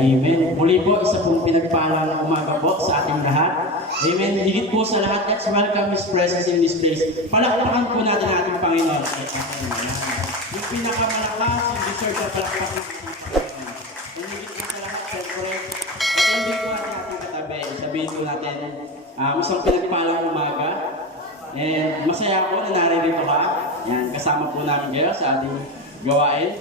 Amen. Muli po, isa pong pinagpalang umaga po sa ating lahat. Amen. Higit po sa lahat, let's welcome His presence in this place. Palakpakan po natin ang ating Panginoon. Yung pinakamalakas, yung deserve na palakpakan ng ating Panginoon. Yung higit po sa lahat, siyempre, attending po natin ating katabi. Sabihin po natin, isang pinagpalang umaga. And masaya ako na naririto ka. Yan, kasama po namin kayo sa ating gawain.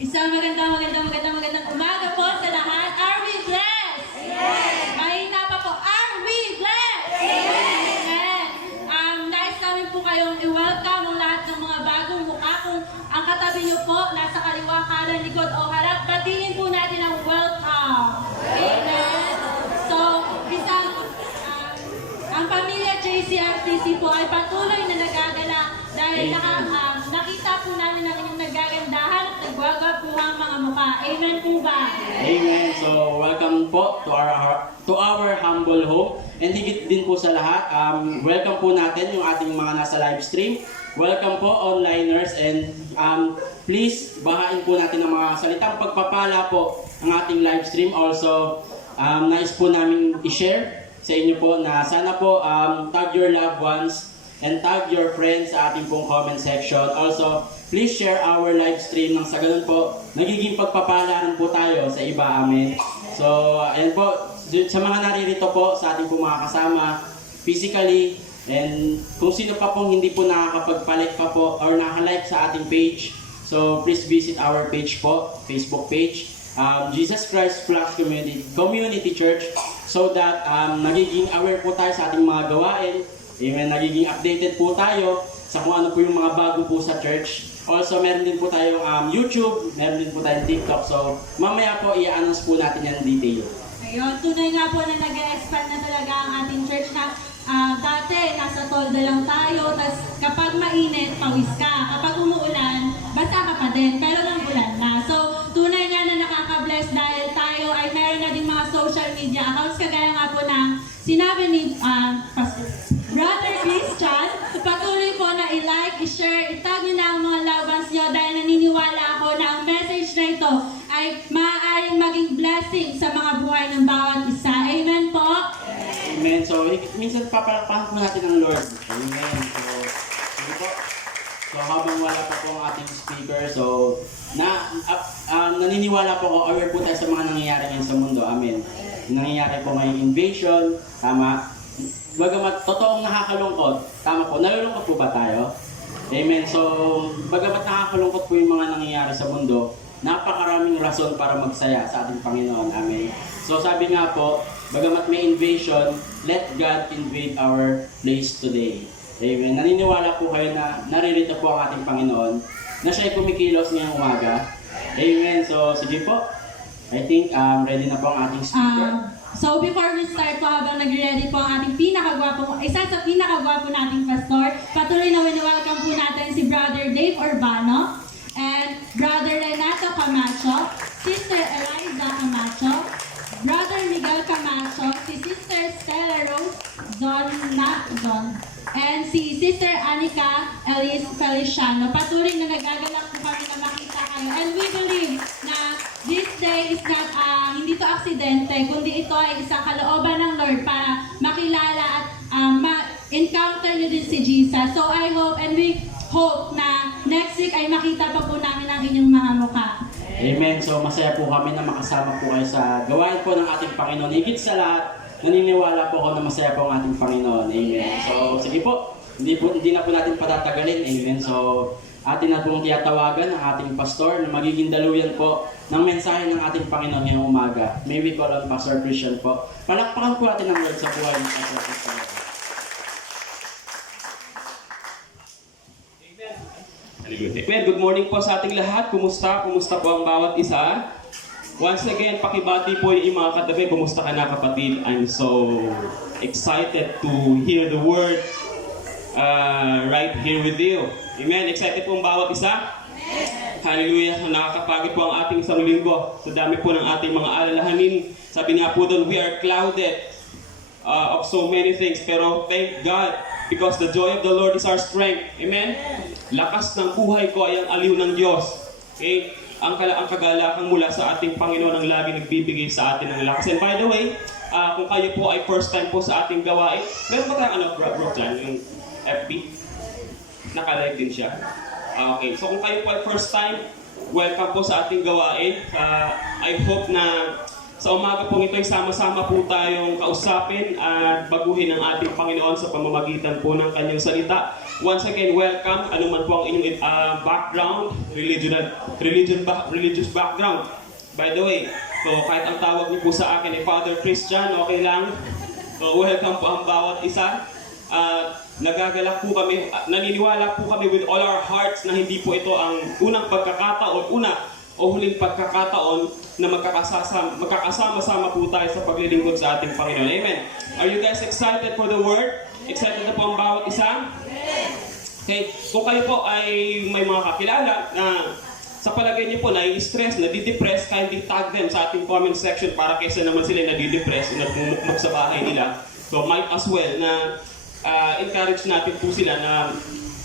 Isang magandang umaga po sa lahat. Are we blessed? Amen! Mahina pa po. Are we blessed? Amen! Nais namin po kayong i-welcome ang lahat ng mga bagong mukha. Kung ang katabi niyo po, nasa kaliwa, kanan, likod o harap, batiin po natin ang welcome. Amen! So, ang pamilya JCRTC po ay patuloy na nagagala dahil nakita po namin ang inyong nagagandahan at nagwagapuhang mga mukha. Amen po ba? Amen. So, welcome po to our humble home. And higit din po sa lahat, welcome po natin yung ating mga nasa live stream. Welcome po onliners and please bahain po natin ang mga salitang pagpapala po ang ating live stream. Also, nais po namin i-share sa inyo po na sana po tag your loved ones and tag your friends sa ating pong comment section. Also, please share our live stream nang sa ganun po, nagiging pagpapalaran po tayo sa iba. Amen. So, ayan po, sa mga naririto po, sa ating pong mga kasama, physically, and kung sino pa pong hindi po nakakapagpalit pa po or nakalike sa ating page, so please visit our page po, Facebook page, Jesus Christ Flux Community Church, so that nagiging aware po tayo sa ating mga gawain. Amen. Nagiging updated po tayo sa kung ano po yung mga bago po sa church. Also, meron din po tayong YouTube, meron din po tayong TikTok. So, mamaya po i-announce po natin yan detail. Ayun, tunay nga po na nag-expand na talaga ang ating church na dati nasa tolda lang tayo, tas kapag mainit, pawis ka. Kapag umuulan, basa ka pa din, pero nang ulan na. So, tunay nga na nakaka-bless dahil tayo ay meron na din mga social media accounts, kagaya nga po na sinabi ni Brother Christian, patuloy po na i-like, i-share, itag nyo na ang mga loved ones nyo dahil naniniwala ako na ang message na ito ay maaaring maging blessing sa mga buhay ng bawat isa. Amen po? Amen. So, minsan papalakpakan po natin ang Lord. Amen. So, sige po. So, habang wala pa po ang ating speaker, so, naniniwala po ako, aware po tayo sa mga nangyayari ngayon sa mundo. Amen. Nangyayari po ngayong invasion, tama. Bagamat totoong nakakalungkot, tama po, nalulungkot po ba tayo? Amen. So, bagamat nakakalungkot po yung mga nangyayari sa mundo, napakaraming rason para magsaya sa ating Panginoon. Amen. So, sabi nga po, bagamat may invasion, let God invade our place today. Amen. Naniniwala po kayo na naririto po ang ating Panginoon, na siya'y kumikilos ngayong umaga. Amen. So, sige po. I think ready na po ang ating speaker. So before we start po, habang nag-ready po ang ating isa sa pinakagwapo nating pastor, patuloy na welcome po natin si Brother Dave Urbano and Brother Renato Camacho, Sister Eliza Camacho, Brother Miguel Camacho, si Sister Stella Rose Zon, and si Sister Anika Elise Feliciano. Patuloy na nagagalak po kami na makita kayo. And we believe na this day is not, hindi to aksidente, kundi ito ay isang kalooban ng Lord para makilala at ma-encounter nyo din si Jesus. So I hope and we hope na next week ay makita pa po namin ang inyong mga mukha. Amen. So masaya po kami na makasama po kayo sa gawain po ng ating Panginoon. Higit sa lahat, naniniwala po ako na masaya po ang ating Panginoon. Amen. So sige po, hindi na po natin patatagalin. Amen. So atin na pong tiyatawagan ang ating pastor na magiging daluyan po ng mensahe ng ating Panginoon ngayong umaga. May we call on Pastor Christian po. Palakpakan po natin ang Lord sa buhay ng Pastor Christian. Well, good morning po sa ating lahat. Kumusta? Kumusta po ang bawat isa? Once again, pakibati po yung mga katabi. Kumusta ka na, kapatid? I'm so excited to hear the word right here with you. Amen? Excited po ang bawat isa? Amen. Hallelujah. Nakakapagod po ang ating isang linggo. Sa dami po ng ating mga alalahanin. Sabi nga po doon, we are clouded of so many things. Pero thank God, because the joy of the Lord is our strength. Amen? Lakas ng buhay ko ay ang aliw ng Diyos. Okay? ang kagalakan mula sa ating Panginoon ang lagi nagbibigay sa atin ng lakas. And by the way, kung kayo po ay first time po sa ating gawain, meron ba tayong bro dyan, yung FB? Naka-live din siya. Okay, so kung kayo po ay first time, welcome po sa ating gawain. I hope na sa umaga pong ito ay sama-sama po tayong kausapin at baguhin ang ating Panginoon sa pamamagitan po ng kanyang salita. Once again, welcome. Ano man po ang inyong background, religious background. By the way, so kahit ang tawag niyo po sa akin ay Father Christian, okay lang. So welcome po ang bawat isa. Nagagalak po kami, naniniwala po kami with all our hearts na hindi po ito ang unang pagkakataon, o huling pagkakataon na magkakasama-sama po tayo sa paglilingkod sa ating Panginoon. Amen. Are you guys excited for the Word? Excited na po ang bawat isa? Okay. Kung kayo po ay may mga kakilala na sa palagay niyo po nai-stress, nadidepress, kindly tag them sa ating comment section para kaysa naman sila nadidepress o nagmumukmuk sa bahay nila. So might as well na encourage natin po sila na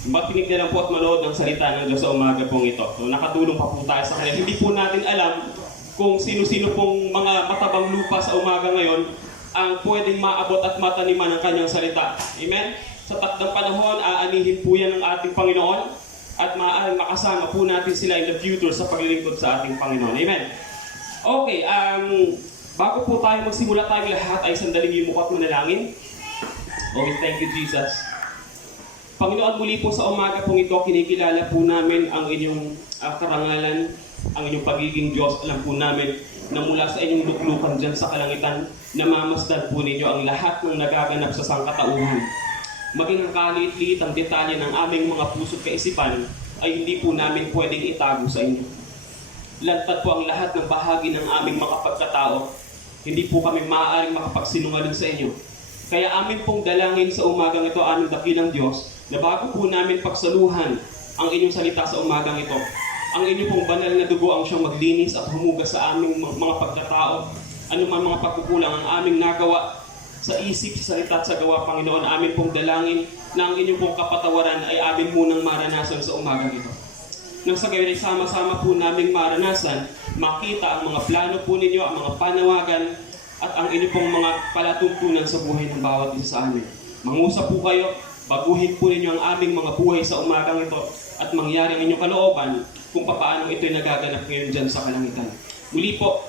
makinig na lang po at manood ng salita ng Diyos sa umaga pong ito. So, nakatulong pa po tayo sa kanila. Hindi po natin alam kung sino-sino pong mga matabang lupa sa umaga ngayon ang pwedeng maabot at mataniman ng kanyang salita. Amen? Sa takdang panahon, aanihin po yan ng ating Panginoon at maaaring makasama po natin sila in the future sa paglilingkod sa ating Panginoon. Amen? Okay, bago po tayo magsimula tayong lahat ay sandaling yumukot manalangin. Okay, thank you, Jesus. Panginoon, muli po sa umaga pong ito, kinikilala po namin ang inyong karangalan, ang inyong pagiging Diyos. Alam po namin na mula sa inyong luklukan dyan sa kalangitan, namamasdan po ninyo ang lahat ng nagaganap sa sangkatauhan. Maging ang kalit-liit ang detalye ng aming mga puso't kaisipan ay hindi po namin pwedeng itago sa inyo. Lantad po ang lahat ng bahagi ng aming mga pagkatao. Hindi po kami maaaring makapagsinungaling sa inyo. Kaya amin pong dalangin sa umagang ito, aming dakilang Diyos, na bago po namin pagsaluhan ang inyong salita sa umagang ito, ang inyong pong banal na dugo ang siyang maglinis at humugas sa aming mga pagkatao, anuman mga pagkukulang ang aming nagawa sa isip, sa salita at sa gawa, Panginoon, amin pong dalangin na ang inyong pong kapatawaran ay amin munang maranasan sa umagang ito. Nang sa gayon ay sama-sama po naming maranasan, makita ang mga plano po ninyo, ang mga panawagan, at ang inyong pong mga palatuntunan sa buhay ng bawat isa sa amin. Mangusap po kayo, baguhin po ninyo ang aming mga buhay sa umagang ito at mangyari ang inyong kalooban kung paano ito'y nagaganap ngayon dyan sa kalangitan. Muli po,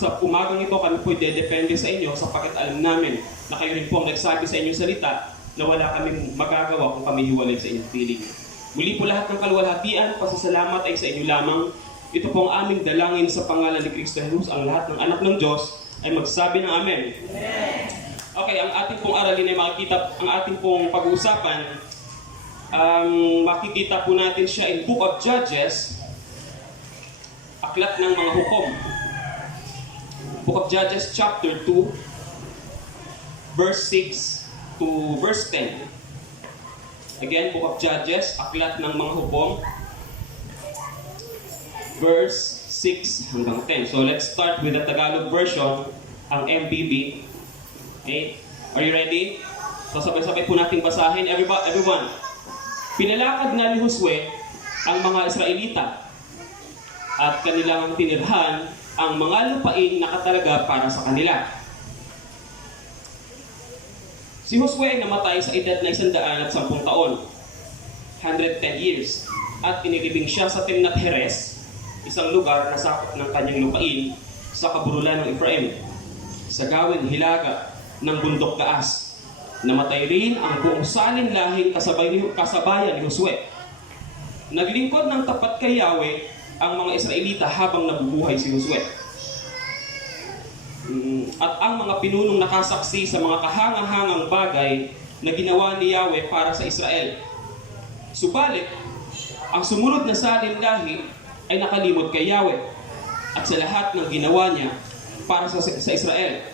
sa umagang ito kami po'y dedepende sa inyo sapagkat alam namin na kayo rin po ang nagsabi sa inyong salita na wala kaming magagawa kung kami hiwalay sa inyong piling. Muli po lahat ng kaluwalhatian, pasasalamat ay sa inyo lamang. Ito po ang aming dalangin sa pangalan ni Kristo Jesus, ang lahat ng anak ng Diyos ay magsabi ng Amen. Amen. Okay, ang ating pong aralin ay makikita, ang ating pong pag-uusapan, makikita po natin siya in Book of Judges, aklat ng mga hukom. Book of Judges chapter 2, verse 6 to verse 10. Again, Book of Judges, aklat ng mga hukom, verse 6 hanggang 10. So let's start with the Tagalog version, ang MPB. Okay? Are you ready? So sabay-sabay po nating basahin. Everyone. Pinalakad nga ni Josue ang mga Israelita at kanilang tinirhan ang mga lupain na katalaga para sa kanila. Si Josue ay namatay sa edad na 110 taon, 110 years, at inilibing siya sa Timnath-Heres, isang lugar na sakop ng kanyang lupain sa kabululan ng Ephraim, sa gawin hilaga ng bundok Gaas. Namatay rin ang buong salin lahing kasabayan ni Josue. Naglingkod ng tapat kay Yahweh ang mga Israelita habang nabubuhay si Josue. At ang mga pinunong nakasaksi sa mga kahangang-hangang bagay na ginawa ni Yahweh para sa Israel. Subalit, ang sumunod na salin lahi ay nakalimot kay Yahweh at sa lahat ng ginawa niya para sa Israel.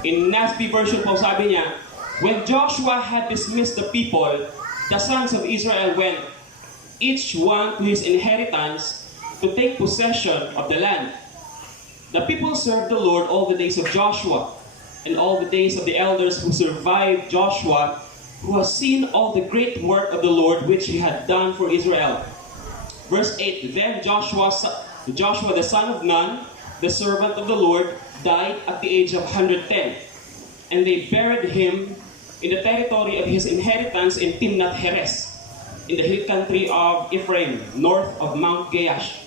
In NASB version po sabi niya, when Joshua had dismissed the people, the sons of Israel went, each one to his inheritance, to take possession of the land. The people served the Lord all the days of Joshua, and all the days of the elders who survived Joshua, who has seen all the great work of the Lord which he had done for Israel. Verse 8, Then Joshua the son of Nun, the servant of the Lord, died at the age of 110. And they buried him in the territory of his inheritance in Timnath Heres, in the hill country of Ephraim, north of Mount Gaash.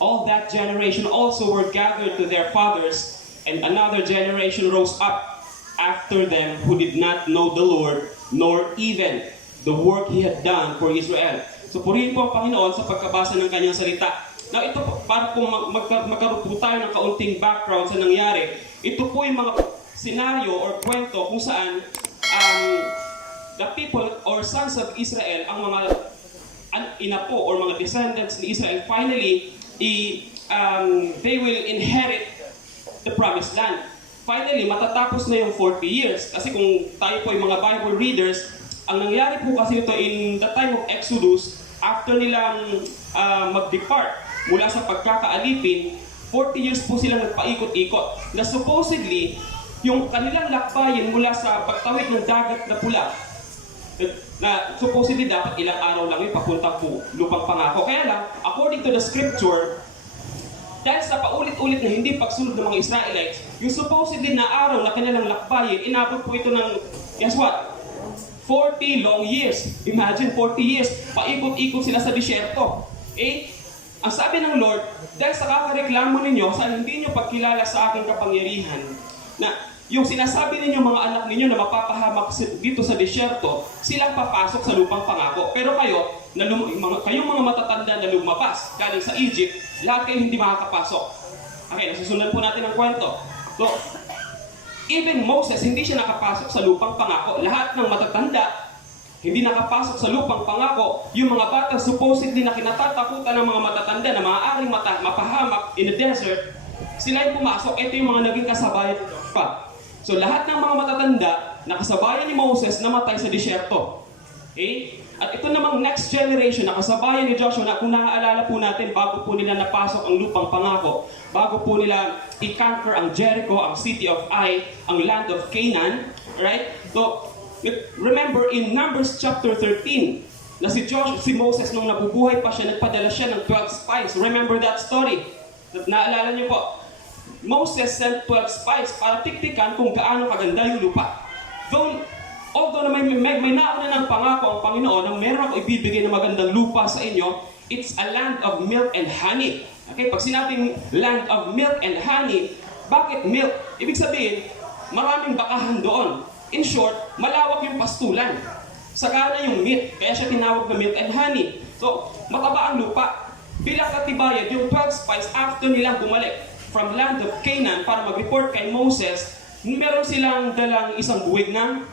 All that generation also were gathered to their fathers, and another generation rose up after them who did not know the Lord, nor even the work He had done for Israel. So purihin po ang Panginoon sa pagkabasa ng kanyang salita. Now ito po, para po magkaroon po tayo ng kaunting background sa nangyari, ito po yung mga senaryo or kwento kung saan the people or sons of Israel, ang mga inapo or mga descendants ni Israel, finally, they will inherit the promised land. Finally, matatapos na yung 40 years. Kasi kung tayo po yung mga Bible readers, ang nangyari po kasi ito in the time of Exodus, after nilang mag-depart mula sa pagkakaalipin, 40 years po silang nagpaikot-ikot. Na supposedly, yung kanilang lakbayin mula sa pagtawid ng dagat na pula, na supposedly dapat ilang araw lang yung papunta po lupang pangako. Kaya lang, according to the scripture, dahil sa paulit-ulit na hindi pagsunod ng mga Israelites, yung supposedly na araw na kanilang lakbayin, inabot po ito ng, guess what? 40 long years. Imagine, 40 years. Paikot-ikot sila sa disyerto. Ang sabi ng Lord, dahil sa kakareklamo ninyo, sa hindi nyo pagkilala sa aking kapangyarihan, na yung sinasabi ninyo mga anak ninyo na mapapahamak dito sa disyerto, silang papasok sa lupang pangako. Pero kayo, kayong mga matatanda na lumabas galing sa Egypt, lahat kayo hindi makakapasok. Okay, nasusundan po natin ang kwento. So, even Moses, hindi siya nakapasok sa lupang pangako. Lahat ng matatanda, hindi nakapasok sa lupang pangako. Yung mga bata, supposedly na kinatatakutan ng mga matatanda na maaaring mapahamak in the desert, sila yung pumasok. Ito yung mga naging kasabayan pa. So lahat ng mga matatanda na kasabayan ni Moses namatay sa disyerto. Okay? At ito namang next generation na kasabayan ni Joshua na kung naaalala po natin bago po nila napasok ang lupang pangako, bago po nila i-conquer ang Jericho, ang city of Ai, ang land of Canaan, right? So remember in Numbers chapter 13 na si Moses nung nabubuhay pa siya, nagpadala siya ng 12 spies. Remember that story? Naalala niyo po? Moses sent 12 spies para tiktikan kung gaano kaganda yung lupa. Although na may nauna ng pangako ang Panginoon na meron ako ibibigay na magandang lupa sa inyo, it's a land of milk and honey. Okay, pag sinabing land of milk and honey, bakit milk? Ibig sabihin, maraming bakahan doon. In short, malawak yung pastulan. Sagana yung meat, kaya siya tinawag na milk and honey. So, mataba ang lupa. Bilang katibayan, yung 12 spies after nilang bumalik from land of Canaan para mag-report kay Moses, meron silang dalang isang buwig ng,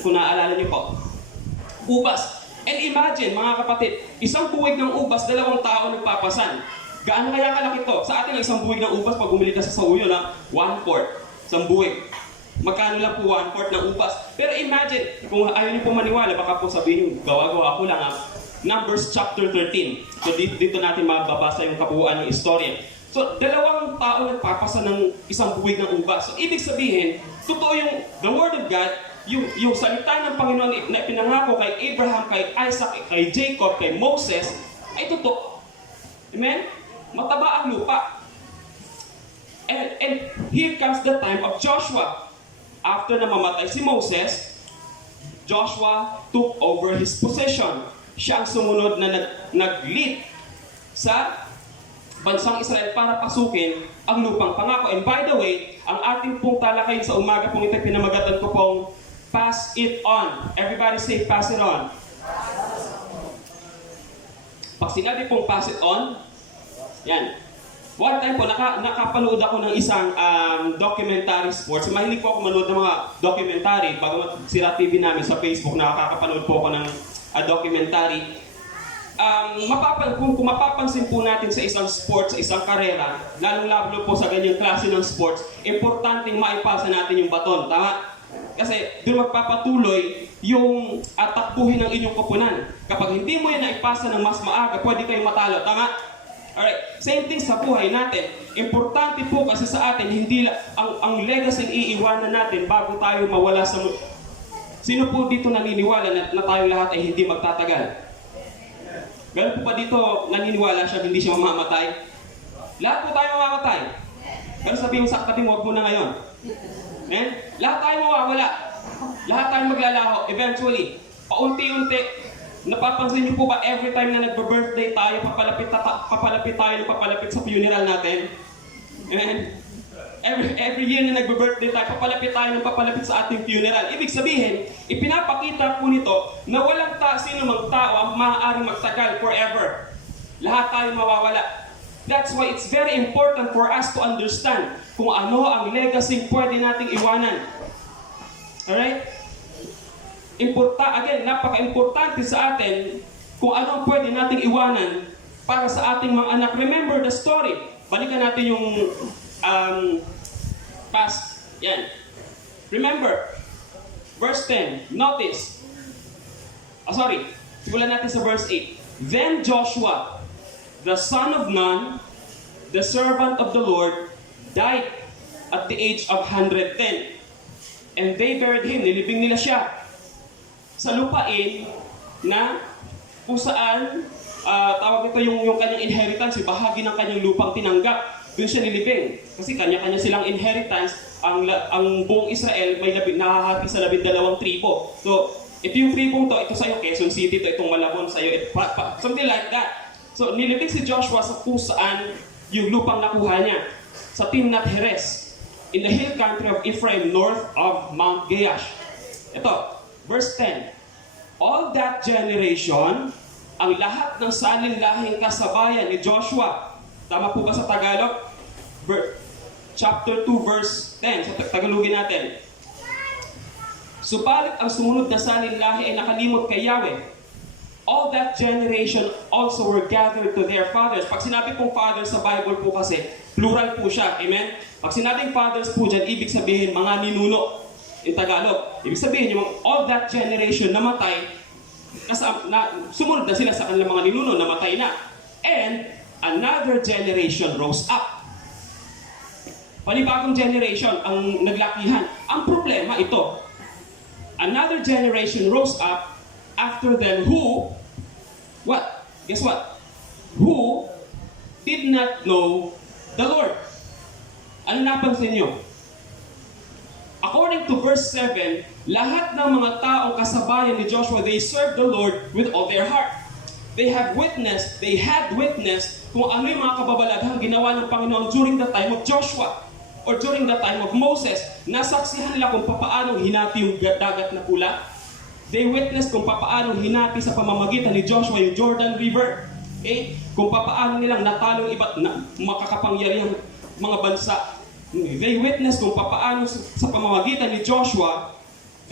kung naaalala niyo po, ubas. And imagine, mga kapatid, isang buwig ng ubas, 2 tao nagpapasan. Gaano kaya kalaki to? Sa atin, isang buwig ng ubas, pag bumili ka sa Sauyo na 1/4, isang buwig. Magkano lang po 1/4 ng ubas? Pero imagine, kung ayaw niyo po maniwala, baka po sabihin niyo, gawa-gawa ko lang Numbers chapter 13. So dito natin mababasa yung kabuuan ng istorya. So, 2 tao nagpapasa ng isang buwig ng ubas. So, ibig sabihin, totoo yung the Word of God, yung salita ng Panginoon na pinangako kay Abraham, kay Isaac, kay Jacob, kay Moses, ay totoo. Amen? Mataba ang lupa. And here comes the time of Joshua. After na mamatay si Moses, Joshua took over his possession. Siya ang sumunod na nag-lead sa bansang Israel para pasukin ang lupang pangako. And by the way, ang ating pong talakayin sa umaga pong ito, pinamagatan ko pong pass it on. Everybody say pass it on. Pag sinabi pong pass it on, yan. One time po, nakapanood ako ng isang documentary sports. Mahilig po ako manood ng mga documentary. Bago Sira TV namin sa Facebook, nakakapanood po ako ng documentary. Kung mapapansin po natin sa isang sports, sa isang karera, lalong-lalo po sa ganyang klase ng sports, importanteng maipasa natin yung baton, tama? Kasi doon magpapatuloy yung takbuhin ng inyong koponan. Kapag hindi mo yan naipasa ng mas maaga, pwede kayong matalo, tama? Alright, same thing sa buhay natin. Importante po kasi sa atin, hindi ang legacy iiwanan natin bago tayo mawala sa mundo. Sino po dito naniniwala na tayo lahat ay hindi magtatagal? Meron po pa dito naniniwala siya, hindi siya mamamatay? Lahat po tayo mamamatay. Pero sabihin mo sa katabi mo, huwag mo na ngayon. Amen? Lahat tayo mawawala. Lahat tayo maglalaho. Eventually, paunti-unti, napapansin niyo po ba every time na nagbe-birthday tayo, papalapit tayo sa funeral natin? Amen? Every year na nagbe-birthday tayo, papalapit sa ating funeral. Ibig sabihin, ipinapakita po nito na walang sino mang tao ang maaaring magtagal forever. Lahat tayo mawawala. That's why it's very important for us to understand kung ano ang legacy pwede nating iwanan. Alright? Again, napaka-importante sa atin kung ano ang pwede nating iwanan para sa ating mga anak. Remember the story. Balikan natin yung past. Yan. Remember, verse 10. Notice. Simulan natin sa verse 8. Then Joshua, the son of Nun, the servant of the Lord, died at the age of 110. And they buried him. Nilibing nila siya sa lupain na kung saan tawag ito yung kanyang inheritance, yung bahagi ng kanyang lupang tinanggap. Doon siya nilibing. Kasi kanya-kanya silang inheritance. Ang buong Israel may nahahati sa 12 tribo. So, ito yung tribong to, ito sa'yo, Quezon City, ito itong Malabon sa'yo, something like that. So, nilibing si Joshua sa kung saan yung lupang nakuha niya. Sa Timnath Heres, in the hill country of Ephraim, north of Mount Gaash. Ito, verse 10. All that generation, ang lahat ng salinlahing kasabayan ni Joshua. Tama po ba sa Tagalog? Chapter 2, verse 10. Sa Tagalogin natin. Subalit ang sumunod na salinlahi ay nakalimot kay Yahweh. All that generation also were gathered to their fathers. Pag sinabi pong fathers sa Bible po kasi, plural po siya. Amen? Pag sinabing fathers po dyan, ibig sabihin mga ninuno. In Tagalog. Ibig sabihin, yung all that generation namatay, sumunod na sila sa kanilang mga ninuno, namatay na. And another generation rose up. Panibagong generation ang naglakihan. Ang problema ito. Another generation rose up after them who, what? Guess what? Who did not know the Lord. Ano napansin nyo? According to verse 7, lahat ng mga taong kasabayan ni Joshua, they served the Lord with all their heart. They had witnessed kung ano yung mga kababalaghan ginawa ng Panginoon during the time of Joshua or during the time of Moses. Nasaksihan nila kung papaano hinati yung dagat na pula. They witnessed kung papaano hinati sa pamamagitan ni Joshua yung Jordan River. Okay? Kung papaano nilang natalo yung iba't makakapangyarihang mga bansa. They witnessed kung papaano sa pamamagitan ni Joshua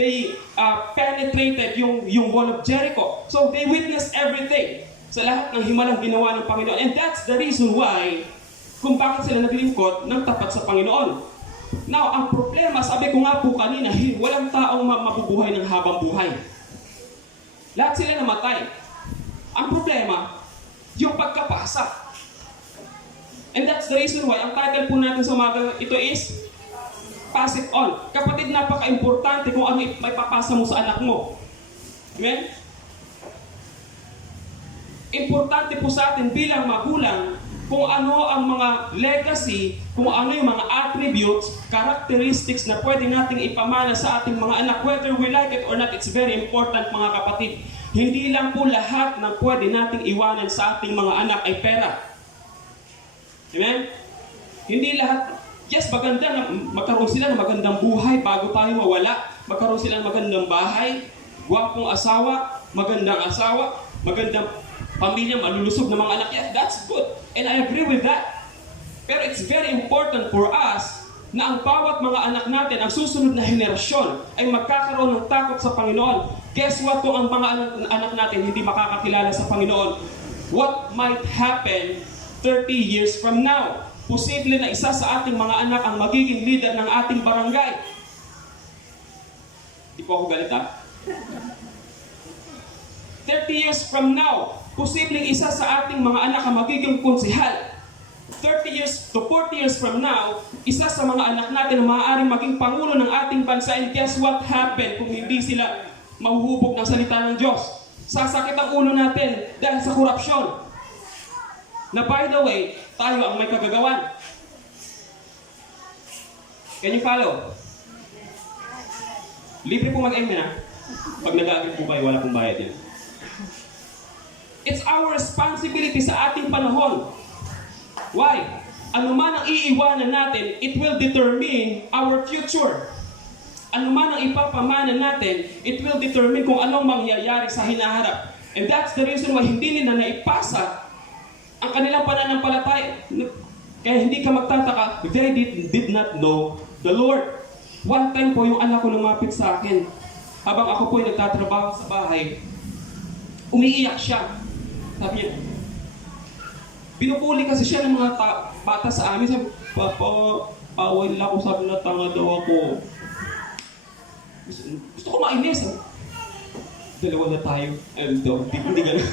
they penetrated yung wall of Jericho. So they witnessed everything sa lahat ng himalang ginawa ng Panginoon. And that's the reason why kung bakit sila naglingkod ng tapat sa Panginoon. Now, ang problema, sabi ko nga po kanina, walang taong mabubuhay ng habang buhay. Lahat sila namatay. Ang problema, yung pagkapasa. And that's the reason why ang title po natin sa umaga ito is Pass It On. Kapatid, napaka-importante kung ano may papasa mo sa anak mo. Amen? Importante po sa atin bilang magulang kung ano ang mga legacy, kung ano yung mga attributes, characteristics na pwede nating ipamana sa ating mga anak. Whether we like it or not, it's very important mga kapatid. Hindi lang po lahat ng pwede nating iwanan sa ating mga anak ay pera. Amen? Hindi lahat. Yes, maganda na magkaroon sila ng magandang buhay bago tayo mawala. Magkaroon sila ng magandang bahay, gwapong asawa, magandang pamilya, malulusog na mga anak. Yes, that's good. And I agree with that. Pero it's very important for us na ang bawat mga anak natin, ang susunod na henerasyon, ay magkakaroon ng takot sa Panginoon. Guess what? Kung ang mga anak natin hindi makakakilala sa Panginoon, what might happen 30 years from now? Posible na isa sa ating mga anak ang magiging leader ng ating barangay. Di po ako galit, ha? 30 years from now, posibleng isa sa ating mga anak ang magiging konsehal. 30 years to 40 years from now, isa sa mga anak natin ang maaaring maging pangulo ng ating bansa. And guess what happened kung hindi sila mahuhubog ng salita ng Diyos? Sasakit ang ulo natin dahil sa korupsyon. Na by the way, tayo ang may kagagawan. Can you follow? Libre po mag-amen ha. Pag nag-agree po kayo, wala pong bayad yan. It's our responsibility sa ating panahon. Why? Ano man ang iiwanan natin, it will determine our future. Ano man ang ipapamana natin, it will determine kung anong mangyayari sa hinaharap. And that's the reason why hindi nila naipasa ang kanilang pananampalataya. Kaya hindi ka magtataka, they did not know the Lord. One time po yung anak ko lumapit sa akin. Habang ako po ay nagtatrabaho sa bahay, umiiyak siya. Sabi niya, binubuli kasi siya ng mga bata sa amin. Sabi, Papa, away lang ako, sabi na tanga daw ako. Gusto ko mainis. Dalawa na tayo. Hindi ganun.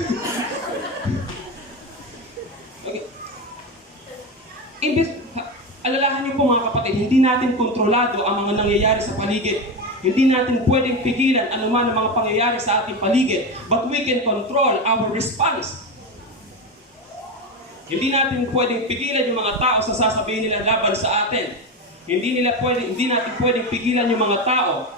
Okay. Alalahan niyo po mga kapatid, hindi natin kontrolado ang mga nangyayari sa paligid. Hindi natin pwedeng pigilan anuman ang mga pangyayari sa ating paligid. But we can control our response. Hindi natin pwedeng pigilan yung mga tao sa sasabihin nila laban sa atin. Hindi natin pwedeng pigilan yung mga tao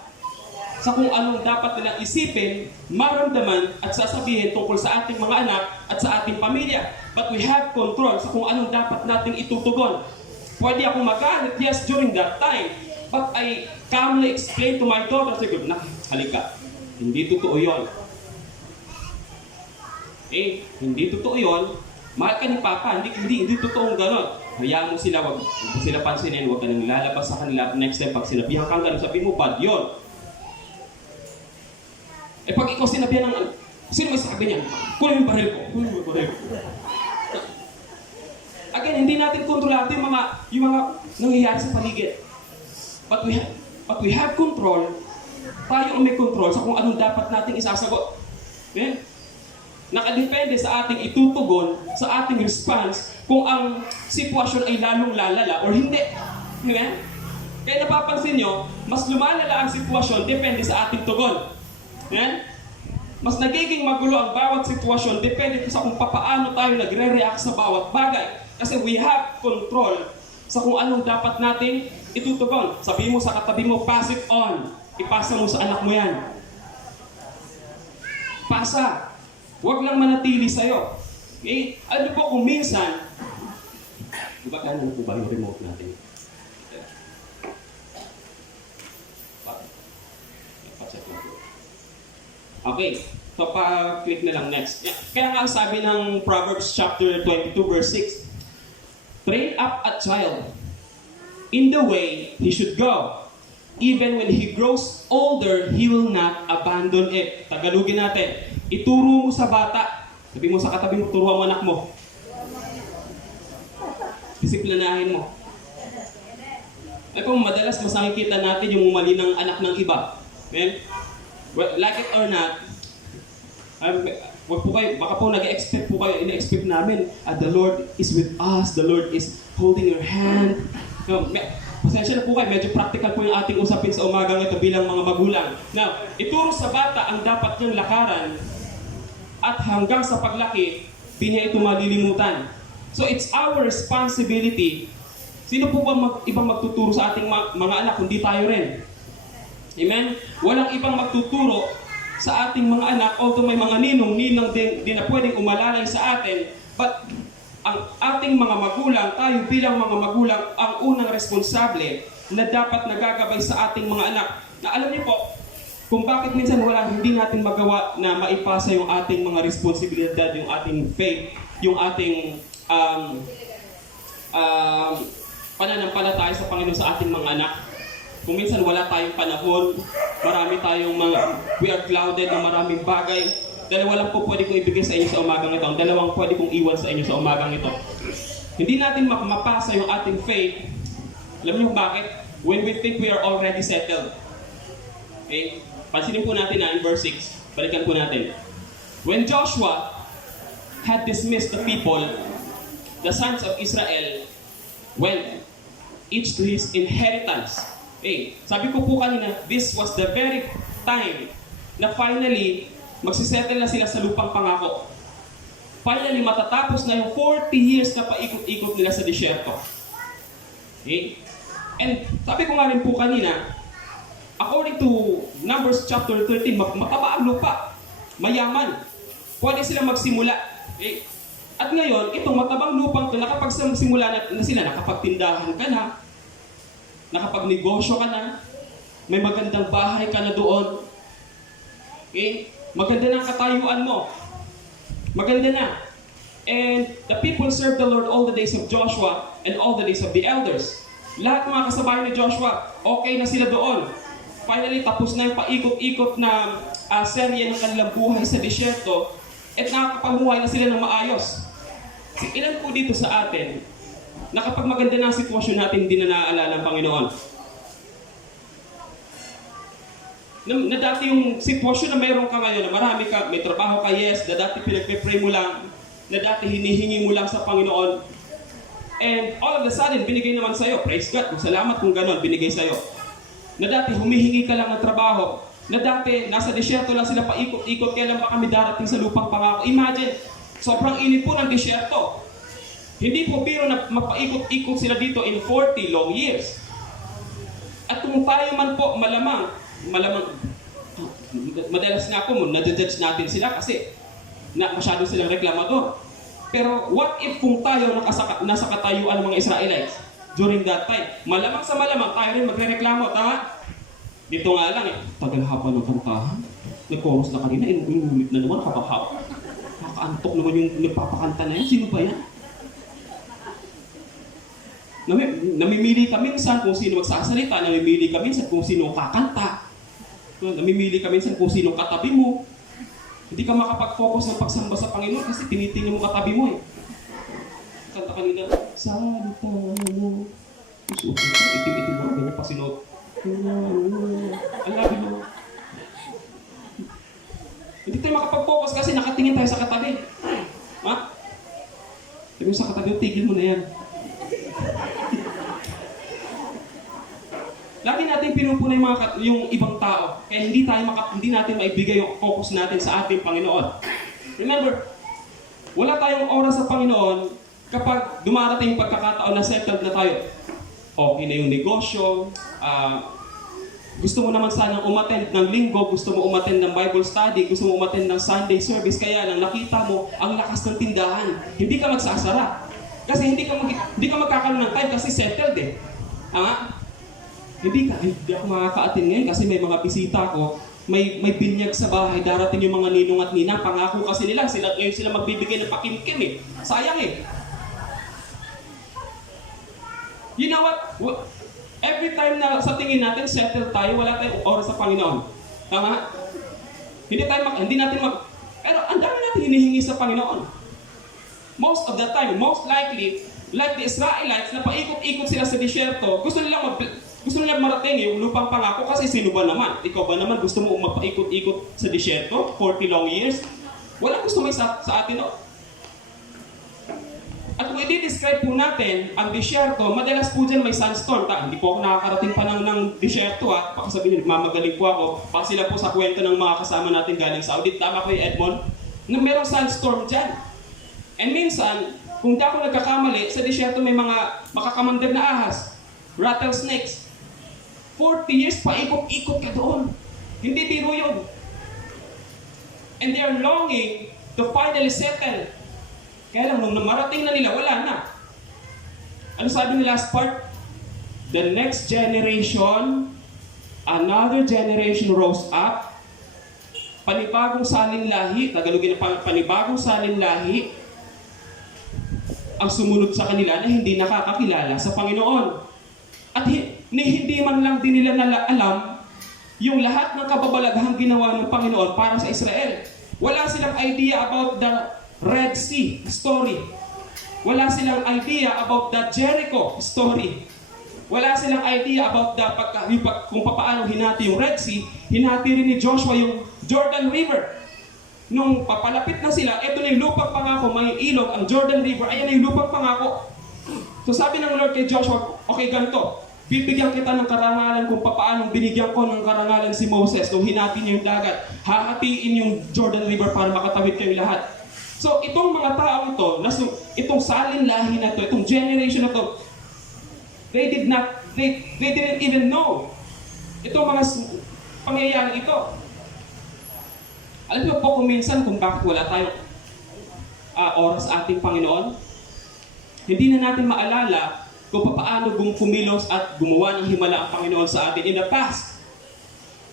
sa kung anong dapat nilang isipin, maramdaman at sasabihin tungkol sa ating mga anak at sa ating pamilya. But we have control sa kung anong dapat nating itutugon. Pwede akong magalit, yes, during that time. But I calmly explain to my daughter, siguro, halika, hindi totoo yun. Hindi totoo yun. Mahal ka ni Papa, hindi totoong gano'n. Hayaan mo sila, wag sila pansinin, huwag ka nang lalabas sa kanila. Next time, pag sinabihan kang gano'n, sabi mo, bad yun. Pag ikaw sinabihan ng, sino may sabi niya? Kunin yung baril ko. Again, hindi natin kontrolado yung mga nangyayari sa paligid. But we have control. Tayo ang may control sa kung anong dapat nating isasagot. Okay? Nakadepende sa ating itutugon, sa ating response, kung ang sitwasyon ay lalong lalala or hindi. Okay? Kaya napapansin nyo, mas lumalala ang sitwasyon depende sa ating tugon. Okay? Mas nagiging magulo ang bawat sitwasyon depende sa kung papaano tayo nagre-react sa bawat bagay. Kasi we have control sa kung anong dapat nating itutugon. Sabihin mo sa katabi mo, pass it on. Ipasa mo sa anak mo yan. Pasa. Huwag lang manatili sa'yo. Okay? Alam niyo po kung minsan, diba gano'n po ba yung remote natin? Okay. So, pa-click na lang next. Kaya nga ang sabi ng Proverbs chapter 22 verse 6, train up a child in the way he should go. Even when he grows older, he will not abandon it. Tagalogin natin. Ituro mo sa bata. Sabi mo sa katabi mo, turuan mo anak mo. Disiplinahin mo. Ay kung madalas mas nakikita natin yung mali ng anak ng iba. Amen? Well, like it or not, wag po kayo, baka po nag-expect po kayo, ina-expect namin, the Lord is with us, the Lord is holding your hand. Pasensya na po kayo, medyo practical po yung ating usapin sa umagang ito bilang mga magulang. Now, ituro sa bata ang dapat niyang lakaran at hanggang sa paglaki, di niya ito malilimutan. So, it's our responsibility. Sino po ba ibang magtuturo sa ating mga anak, kundi tayo rin? Amen? Walang ibang magtuturo sa ating mga anak, although may mga ninong din na pwedeng umalalay sa atin, but ang ating mga magulang, tayo bilang mga magulang, ang unang responsable na dapat nagagabay sa ating mga anak. Na alam niyo po, kung bakit minsan hindi natin magawa na maipasa yung ating mga responsibilidad, yung ating faith, yung ating pananampalataya sa Panginoon sa ating mga anak. Kung minsan wala tayong panahon, marami tayong we are clouded ng maraming bagay. Dalawa lang po pwede kong ibigay sa inyo sa umagang ito. Ang dalawang pwede kong iwan sa inyo sa umagang ito. Hindi natin mapasa yung ating faith. Alam niyo bakit? When we think we are already settled. Okay? Pansinin po natin in verse 6. Balikan po natin. When Joshua had dismissed the people, the sons of Israel went each to his inheritance. Sabi ko po kanina, this was the very time na finally Magsisettle na sila sa lupang pangako. Finally, matatapos na yung 40 years na paikot-ikot nila sa disyerto. Okay? And sabi ko nga rin po kanina, according to Numbers chapter 13, mataba ang lupa, mayaman. Pwede sila magsimula. Okay? At ngayon, itong matabang lupang ito, nakapagsimula na sila, nakapagtindahan ka na, nakapagnegosyo ka na, may magandang bahay ka na doon. Okay? Maganda na ang katayuan mo. Maganda na. And the people served the Lord all the days of Joshua and all the days of the elders. Lahat ng mga kasabayan ni Joshua, okay na sila doon. Finally, tapos na yung paikot-ikot na serye ng kanilang buhay sa disyerto at nakakapamuhay na sila ng maayos. So, ilan po dito sa atin na kapag maganda na ang sitwasyon natin, hindi na naaalala ng Panginoon? Na dati yung sitwasyon na mayroon ka ngayon, na marami ka, may trabaho ka, yes, na dati pinagpe-pray mo lang, na dati hinihingi mo lang sa Panginoon, and all of a sudden, binigay naman sa'yo, praise God, salamat kung gano'n, binigay sa'yo. Na dati humihingi ka lang ng trabaho, na dati nasa disyerto lang sila paikot-ikot, kailan ba kami darating sa lupang pangako? Imagine, sobrang init po ng disyerto. Hindi po biro na mapaikot-ikot sila dito in 40 long years. At kung tayo man po, malamang, madalas nga po, nadjudge natin sila kasi masyado silang reklamador. Pero what if kung tayo nasa katayuan ng mga Israelites during that time? Malamang sa malamang tayo rin magre-reklamo, tama? Dito nga lang tagal haba ng kantahan. Nag-chorus na kanina, inulit na naman, kapahap. Nakaantok naman yung nagpapakanta na yan. Sino ba yan? Namimili ka minsan kung sino magsasalita, namimili ka minsan kung sino kakanta. Namimili ka minsan kung sino katabi mo. Hindi ka makapag-focus ng pagsamba sa Panginoon kasi tinitingnan mo katabi mo eh. Kanta kanina, salita mo. Itim-itim mo, ganyan pa sinuot. Ang labi mo. Hindi tayo makapag-focus kasi nakatingin tayo sa katabi. Ha? Sabi mo sa katabi, tigil mo na yan. Lagi natin pinupunay yung ibang tao. Kaya hindi natin maibigay yung focus natin sa ating Panginoon. Remember, wala tayong oras sa Panginoon kapag dumarating yung pagkakataon na settled na tayo. Okay na yung negosyo, gusto mo naman sanang umattend ng linggo, gusto mo umattend ng Bible study, gusto mo umattend ng Sunday service, kaya lang nakita mo ang lakas ng tindahan. Hindi ka magsasara. Kasi hindi ka magkakaroon ng time kasi settled eh. Hindi ako makaka-attend ngayon kasi may mga bisita ko, may binyag sa bahay, darating yung mga ninong at ninang, pangako kasi nila, ngayon sila magbibigay ng pakimkim eh. Sayang eh. You know what? Every time na sa tingin natin, settle tayo, wala tayong oras sa Panginoon. Tama? Hindi natin pero ang dami natin hinihingi sa Panginoon. Most of the time, most likely, like the Israelites, na paikot-ikot sila sa disyerto, gusto nilang marating yung lupang pangako kasi sino ba naman? Ikaw ba naman gusto mo magpaikot-ikot sa disyerto? 40 long years? Walang gusto may sa atin, no? At kung i-describe po natin ang disyerto, madalas po dyan may sandstorm. Hindi po ako nakakarating pa ng disyerto Baka sabihin, mamagaling po ako. Baka sila po sa kwento ng mga kasama natin galing sa audit. Tama ko yung Edmond? Na merong sandstorm dyan. And minsan, kung di ako nagkakamali, sa disyerto may mga makakamandag na ahas. Rattlesnakes. 40 years, paikot-ikot ka doon. Hindi biro yun. And they are longing to finally settle. Kaya lang, nung marating na nila, wala na. Ano sabi ni last part? The next generation, another generation rose up. Panibagong salin lahi, Tagalogin na panibagong salin lahi, ang sumunod sa kanila na hindi nakakakilala sa Panginoon. At hindi man lang din nila alam yung lahat ng kababalaghang ginawa ng Panginoon para sa Israel. Wala silang idea about the Red Sea story. Wala silang idea about the Jericho story. Wala silang idea about kung paano hinati yung Red Sea. Hinati rin ni Joshua yung Jordan River. Nung papalapit na sila, ito na yung lupang pangako, may ilog, ang Jordan River, ayan na yung lupang pangako. So sabi ng Lord kay Joshua, okay, ganito. Bibigyan kita ng karangalan kung paano binigyan ko ng karangalan si Moses nung hinati niya yung dagat. Hahatiin yung Jordan River para makatawid kayong lahat. So, itong mga tao ito, itong salin lahi na ito, itong generation na ito, they didn't even know itong mga pangyayari ito. Alam niyo po kung minsan kung bakit wala tayong oras sa ating Panginoon? Hindi na natin maalala kung paano kumilos at gumawa ng himala ang Panginoon sa atin in the past.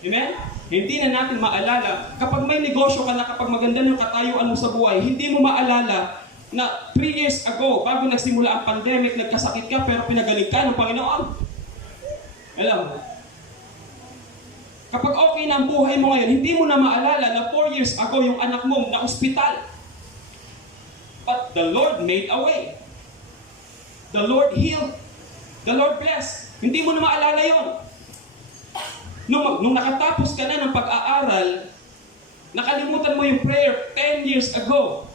Amen? Hindi na natin maalala, kapag may negosyo ka na, kapag maganda ng katayuan mo sa buhay, hindi mo maalala na 3 years ago, bago nagsimula ang pandemic, nagkasakit ka pero pinagaling ka ng Panginoon. Alam mo? Kapag okay na ang buhay mo ngayon, hindi mo na maalala na 4 years ago yung anak mo na ospital. But the Lord made a way. The Lord healed. The Lord blessed. Hindi mo na maalala yon. Nung nakatapos ka na ng pag-aaral, nakalimutan mo yung prayer 10 years ago.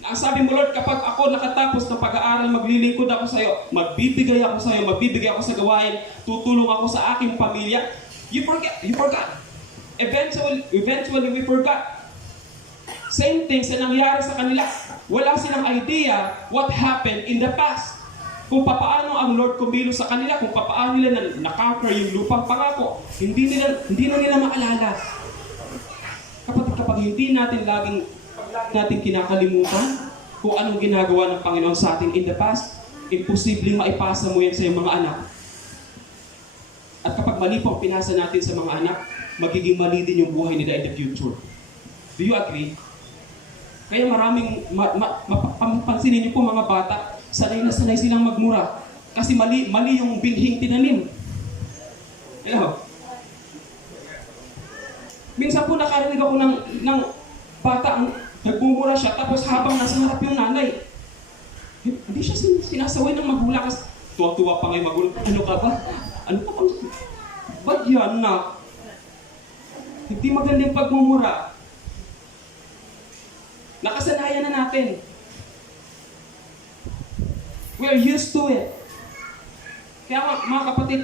Na ang sabi mo, Lord, kapag ako nakatapos ng pag-aaral, maglilingkod ako sa iyo, magbibigay ako sa iyo, magbibigay ako sa gawain, tutulong ako sa aking pamilya. You forgot. Eventually we forgot. Same thing sa nangyari sa kanila. Wala silang idea what happened in the past. Kung paano ang Lord kumilos sa kanila, kung paano nila na-conquer yung lupang pangako, hindi na nila maalala. Kapag hindi natin laging kinakalimutan kung anong ginagawa ng Panginoon sa atin in the past, imposibleng maipasa mo yan sa iyong mga anak. At kapag mali po ang pinasa natin sa mga anak, magiging mali din yung buhay nila in the future. Do you agree? Kaya maraming, pansinin niyo po mga bata, sanay na sanay silang magmura. Kasi mali yung binhing tinanim. Hello? Minsan po nakarinig ako ng bata, nagmumura siya, tapos habang nasa harap yung nanay, hindi siya sinasaway ng magulang. Kasi tuwa-tuwa pa ngayon magulang. Ano ka ba? Ano ka bang? Ba't yan na? Hindi magandang pagmumura. Nakasanayan na natin. We're used to it. Kaya mga kapatid,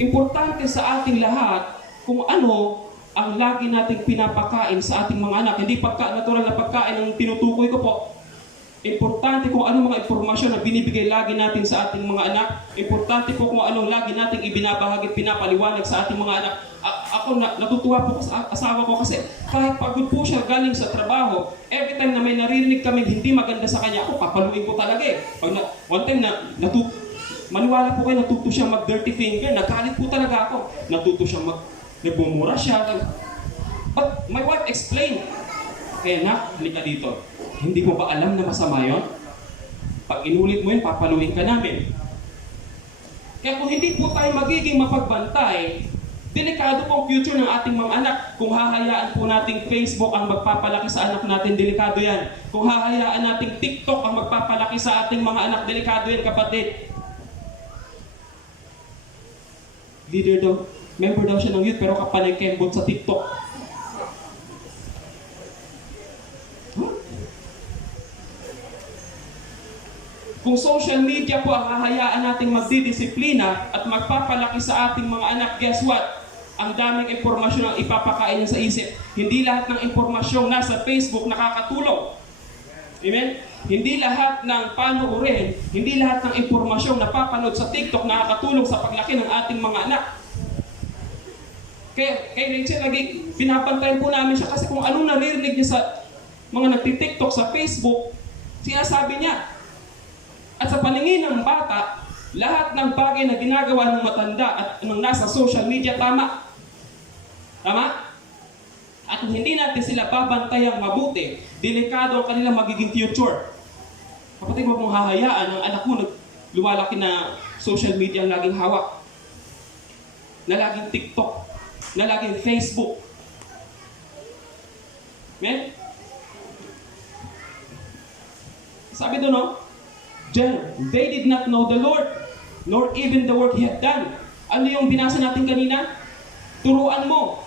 importante sa ating lahat kung ano ang lagi nating pinapakain sa ating mga anak. Hindi natural na pagkain ang tinutukoy ko po. Importante kung ano mga impormasyon na binibigay lagi natin sa ating mga anak. Importante po kung ano lagi nating ibinabahagi, pinapaliwanag sa ating mga anak. Ako natutuwa po sa asawa ko kasi kahit pagod po siya galing sa trabaho, every time na may naririnig kami hindi maganda sa kanya, ako papaluin ko talaga eh. One time maniwala po kayo, natuto siya mag-dirty finger, nagalit po talaga ako. Natuto siya nagbumura siya. But my wife explained, kaya halika dito. Hindi mo ba alam na masama yun? Pag inulit mo yun, papaluin ka namin. Kaya kung hindi po tayo magiging mapagbantay, delikado po ang future ng ating mga anak. Kung hahayaan po nating Facebook ang magpapalaki sa anak natin, delikado yan. Kung hahayaan nating TikTok ang magpapalaki sa ating mga anak, delikado yan, kapatid. Leader daw, member daw siya ng youth, pero kapanay kembot sa TikTok. Huh? Kung social media po ang hahayaan nating magdidisiplina at magpapalaki sa ating mga anak, guess what? Ang daming impormasyon ang ipapakain sa isip. Hindi lahat ng impormasyon nasa Facebook nakakatulong. Amen? Hindi lahat ng panuurin, hindi lahat ng impormasyon na papanood sa TikTok nakakatulong sa paglaki ng ating mga anak. Kay Rachel, lagi pinapantayan po namin siya kasi kung anong naririnig niya sa mga nagtitiktok sa Facebook, sinasabi niya. At sa paningin ng bata, lahat ng bagay na ginagawa ng matanda at ng nasa social media, tama. Tama? At kung hindi natin sila babantayang mabuti, delikado ang kanilang magiging future. Kapatid, mo mong hahayaan ang anak mo lumalaki na social media ang laging hawak. Na laging TikTok. Na laging Facebook. Amen? Sabi doon, no? They did not know the Lord, nor even the work He had done. Ano yung binasa natin kanina? Turuan mo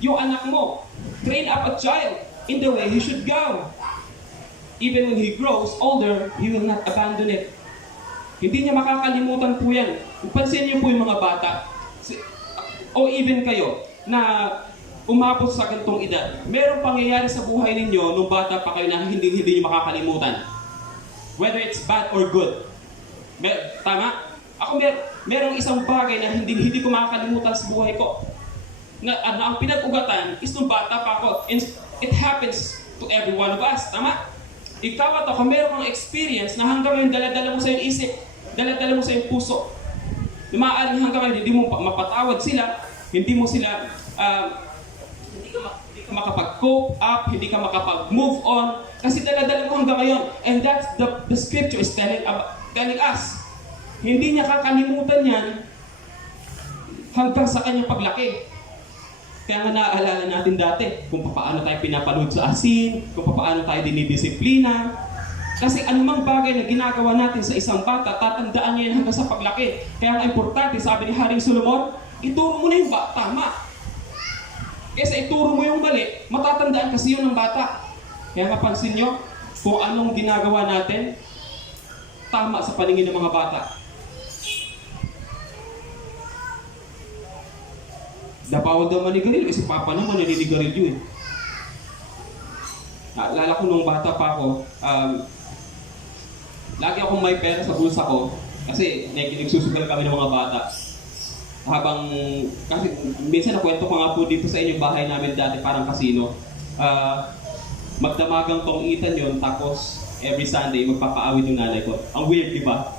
yung anak mo. Train up a child in the way he should go. Even when he grows older, he will not abandon it. Hindi niya makakalimutan po yan. Pansin niyo po yung mga bata, o even kayo, na umabot sa ganitong edad. Merong pangyayari sa buhay ninyo nung bata pa kayo na hindi niyo makakalimutan. Whether it's bad or good. Tama? Ako merong isang bagay na hindi ko makakalimutan sa buhay ko. Na ang pinag-ugatan is nung bata pa ako. And it happens to every one of us. Tama? Ikaw at ako, meron kang experience na hanggang ngayon dala-dala mo sa iyong isip, dala-dala mo sa iyong puso. Na maaaring hanggang ngayon hindi mo mapatawad sila, hindi mo sila, hindi ka makapag-cope up, hindi ka makapag-move on, kasi dala-dala mo hanggang ngayon. And that's the scripture is telling us. Hindi niya kakalimutan yan hanggang sa kanyang paglaki. Kaya nga naaalala natin dati kung paano tayo pinapanood sa asin, kung paano tayo dinidisiplina. Kasi anumang bagay na ginagawa natin sa isang bata, tatandaan niya yan hanggang sa paglaki. Kaya nga importante, sabi ni Haring Solomon, ituro mo na yung tama. Kesa ituro mo yung mali, matatandaan kasi yun ng bata. Kaya napansin nyo, kung anong ginagawa natin, tama sa paningin ng mga bata. Bawal daw manigarilyo, si Papa naman naninigarilyo eh. Naalala ko nung bata pa ako, lagi akong may pera sa bulsa ko kasi nagsusugal kami ng mga bata. Kasi minsan nakwento ko nga po dito sa inyong bahay namin dati parang kasino. Magdamagang tongitan yon, tapos every Sunday magpapaawit yung nanay ko. Ang weird, di ba?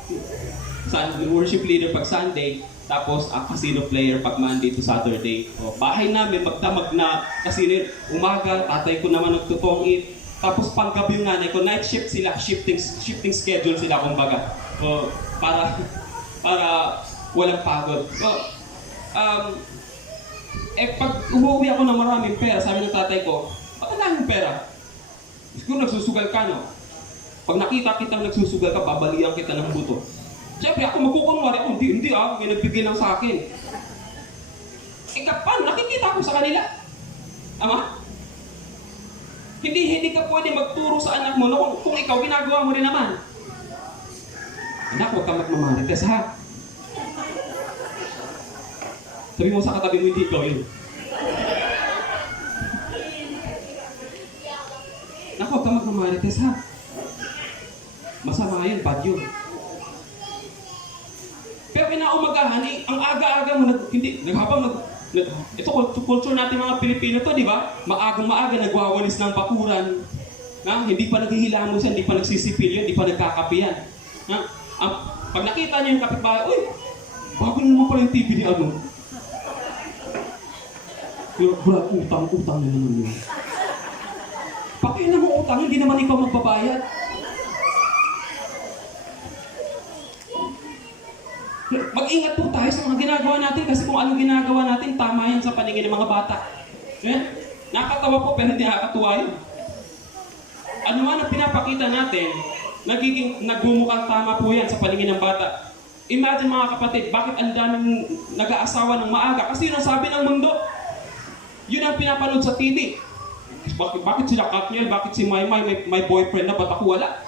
Worship leader pag Sunday, tapos casino player pag Monday to Saturday. O, bahay namin, magdamag na casino. Umaga, tatay ko naman nagtutongit. Tapos panggabi yung nanay ko, night shift sila, shifting schedule sila kumbaga. O, para walang pagod. So, pag umuwi ako ng maraming pera, sabi ng tatay ko, ba't ang daming pera? Siguro nagsusugal ka, no? Pag nakita kitang nagsusugal ka, babalian kita ng buto. Siyempre, ako magkukunwari ako, hindi may nagbigay lang sa akin. Paano? Nakikita ko sa kanila. Ama? Hindi ka pwede magturo sa anak mo kung ikaw ginagawa mo rin naman. Anak, huwag ka magmamarites, ha? Sabi mo sa katabi mo, hindi ikaw yun. Anak, huwag ka magmamarites, ha? Masama yun, bad yun. Pero kinaumagahan, ang aga-aga mo, ito culture natin mga Pilipino to, di ba? Maagang-maaga, nagwawalis ng bakuran. Hindi pa naghihilamos yan, hindi pa nagsisipil yan, hindi pa nagkakapiyan. Pag nakita niyo yung kapitbahay, uy, bago naman pala yung TV ni ano. Brad, utang na naman yun. Pakialam mo utang, hindi naman ikaw magbabayad. Mag-ingat po tayo sa mga ginagawa natin kasi kung anong ginagawa natin, tama yan sa paningin ng mga bata. Nakakatawa po pero hindi nakakatuwa yun. Ano man ang pinapakita natin, nagmumukhang tama po yan sa paningin ng bata. Imagine mga kapatid, bakit ang daming nag-aasawa ng maaga? Kasi yun ang sabi ng mundo. Yun ang pinapanood sa TV. Bakit sila Katniel, bakit si Maymay may boyfriend na, ba't ako wala?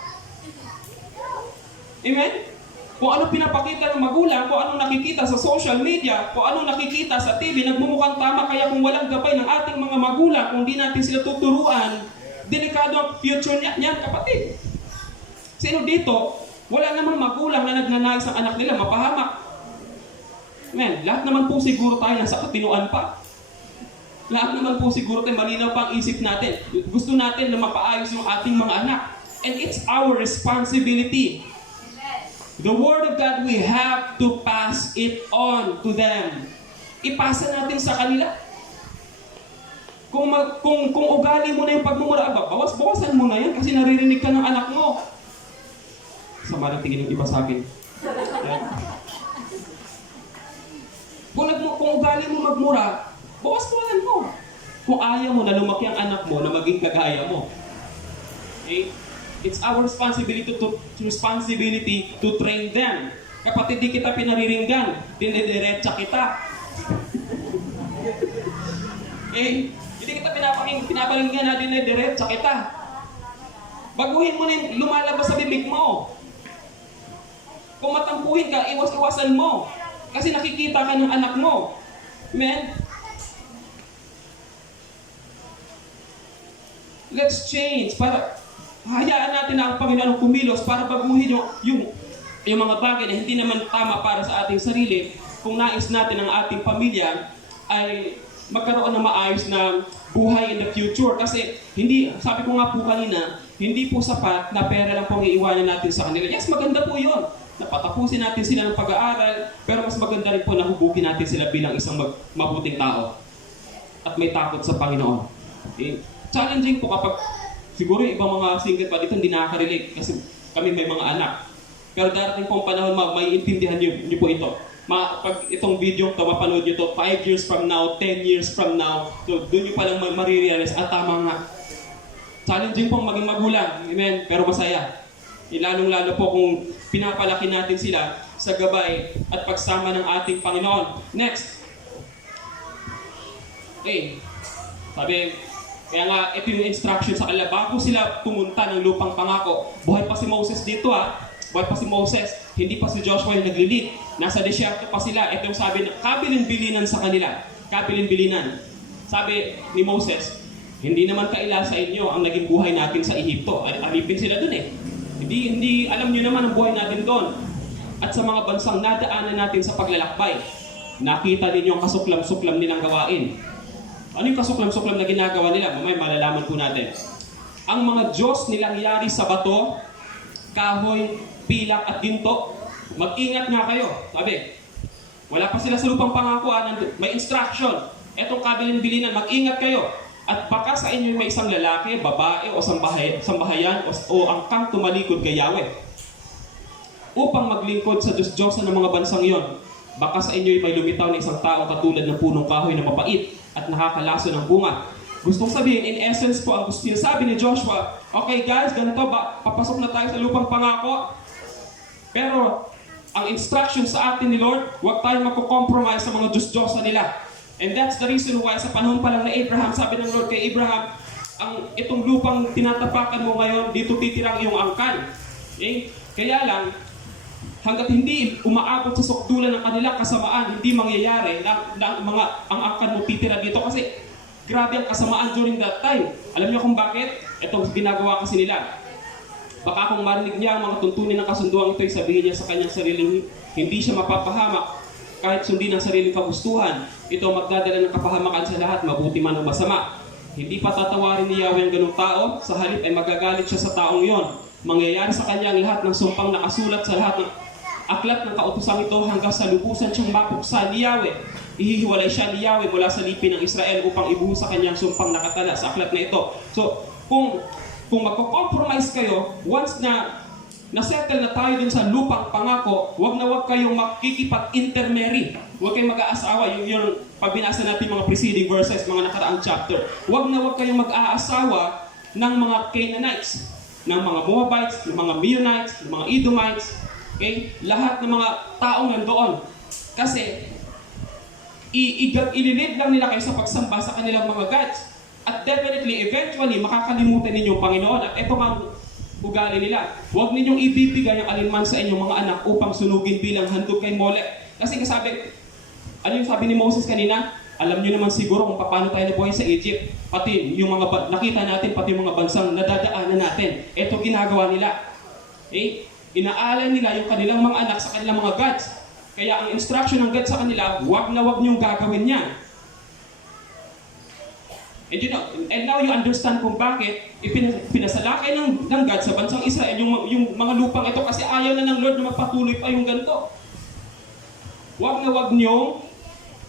Amen? Kung ano pinapakita ng magulang, kung anong nakikita sa social media, kung anong nakikita sa TV, nagmumukhang tama. Kaya kung walang gabay ng ating mga magulang, kung di natin sila tuturuan, delikado ang future niyan, kapatid. Sino dito, wala namang magulang na nagnanais ang anak nila, mapahamak. Man, lahat naman po siguro tayo nasa katinuan pa. Lahat naman po siguro tayo malinaw pa ang isip natin. Gusto natin na mapaayos yung ating mga anak. And it's our responsibility. The Word of God, we have to pass it on to them. Ipasa natin sa kanila. Kung ugali mo na yung pagmumura, bawasan mo na yan kasi naririnig ka ng anak mo. Sama ng tingin yung iba sa akin. Kung ugali mo magmura, bawasan mo. Kung ayaw mo na lumaki ang anak mo na maging kagaya mo. Okay? It's our responsibility to train them. Kapatid, di kita pinariringgan, dinidiretsa kita. Hindi kita pinabalinggan na dinidiretsa kita. Baguhin mo na yung lumalabas sa bibig mo. Kung matampuhin ka, iwas-iwasan mo. Kasi nakikita ka ng anak mo. Amen? Let's change. Para hayaan natin na ang Panginoon kumilos para baguhin yung mga bagay na hindi naman tama para sa ating sarili. Kung nais natin ang ating pamilya ay magkaroon ng maayos na buhay in the future. Kasi hindi, sabi ko nga po kanina, hindi po sapat na pera lang pong iiwanan natin sa kanila. Yes, maganda po yun. Napatapusin natin sila ng pag-aaral, pero mas maganda rin po na hubukin natin sila bilang isang mabuting tao. At may takot sa Panginoon. Okay? Challenging po kapag, siguro ibang mga single pa dito hindi nakaka-relate kasi kami may mga anak. Pero darating pong panahon, may intindihan niyo po ito. Pag itong video ito, mapanood niyo ito 5 years from now, 10 years from now, so doon niyo palang marirealize, tama nga. Challenging pong maging magulang, amen, pero masaya. Lalong-lalo po kung pinapalaki natin sila sa gabay at pagsama ng ating Panginoon. Next. Okay. Sabi, kaya nga, ito yung instruction sa kanila. Bago sila pumunta ng lupang pangako, buhay pa si Moses dito buhay pa si Moses. Hindi pa si Joshua yung naglilid. Nasa desierto pa sila. Ito yung sabi na kabilin-bilinan sa kanila. Kabilin-bilinan. Sabi ni Moses, hindi naman kaila sa inyo ang naging buhay natin sa Ehipto. Alipin sila dun Hindi alam nyo naman ang buhay natin doon. At sa mga bansang nadaanan natin sa paglalakbay, nakita ninyo ang kasuklam-suklam nilang gawain. Ano yung kasuklam-suklam na ginagawa nila? Mamaya malalaman po natin. Ang mga Diyos nilang yari sa bato, kahoy, pilak at ginto, mag-ingat nga kayo. Sabi, wala pa sila sa lupang pangako, may instruction. Etong kabilin-bilinan, mag-ingat kayo. At baka sa inyo may isang lalaki, babae o sambahayan o angkang tumalikod kay Yahweh upang maglingkod sa Diyos-Diyosan ng mga bansang iyon. Baka sa inyo may lumitaw na isang tao katulad ng punong kahoy na mapait at nakakalaso ng bunga. Gustong sabihin, in essence po, ang gusto sabi ni Joshua, okay guys, ganito ba? Papasok na tayo sa lupang pangako. Pero ang instruction sa atin ni Lord, huwag tayong magko-compromise sa mga Diyos-Diyosan nila. And that's the reason why sa panahon pa lang na Abraham, sabi ng Lord kay Abraham, itong lupang tinatapakan mo ngayon, dito titirang iyong angkan. Okay? Kaya lang, hanggat hindi umaabot sa sukdulan ng kanila kasamaan, hindi mangyayari na ang angkan mo titira dito kasi grabe ang kasamaan during that time. Alam niyo kung bakit? Itong ginagawa kasi nila. Baka kung marinig niya ang mga tuntunin ng kasunduang ito, sabihin niya sa kanyang sariling hindi siya mapapahamak kahit sundin ang sariling kagustuhan. Ito magdadala ng kapahamakan sa lahat, mabuti man o masama. Hindi pa tatawarin ni Yahweh ang ganung tao, sa halip ay magagalit siya sa taong iyon. Mangyayari sa kanya ang lahat ng sumpang nakasulat sa lahat ng aklat ng kautosang ito hanggang sa lubusan siyang mapuksa ni Yahweh. Ihihiwalay siya ni Yahweh mula sa lipi ng Israel upang ibuhos sa kanyang sumpang nakatala sa aklat na ito. So, kung magko-compromise kayo, once na nasettle na tayo din sa lupang pangako, wag kayong makikipag-intermarry. Huwag kayong mag-aasawa. Yung pagbinasa natin mga preceding verses, mga nakaraang chapter. Wag kayong mag-aasawa ng mga Canaanites, ng mga Moabites, ng mga Meunites, ng mga Edomites. Okay? Lahat ng mga taong nandoon. Kasi, ililid lang nila kayo sa pagsamba sa kanilang mga gods. At definitely, eventually, makakalimutan ninyo ang Panginoon. At ito nga ugali nila. Huwag ninyong ibibigay ang alinman sa inyong mga anak upang sunugin bilang handog kay Molech. Kasi ano yung sabi ni Moses kanina? Alam niyo naman siguro kung paano tayo nabuhay sa Egypt. Pati yung nakita natin, pati yung mga bansang nadadaanan natin. Ito ginagawa nila. Okay? Inaalay nila yung kanilang mga anak sa kanilang mga gods. Kaya ang instruction ng God sa kanila, huwag niyong gagawin yan. And now you understand kung bakit pinasalakay ng God sa bansang Israel yung mga lupang ito kasi ayaw na ng Lord na magpatuloy pa yung ganito. Huwag niyong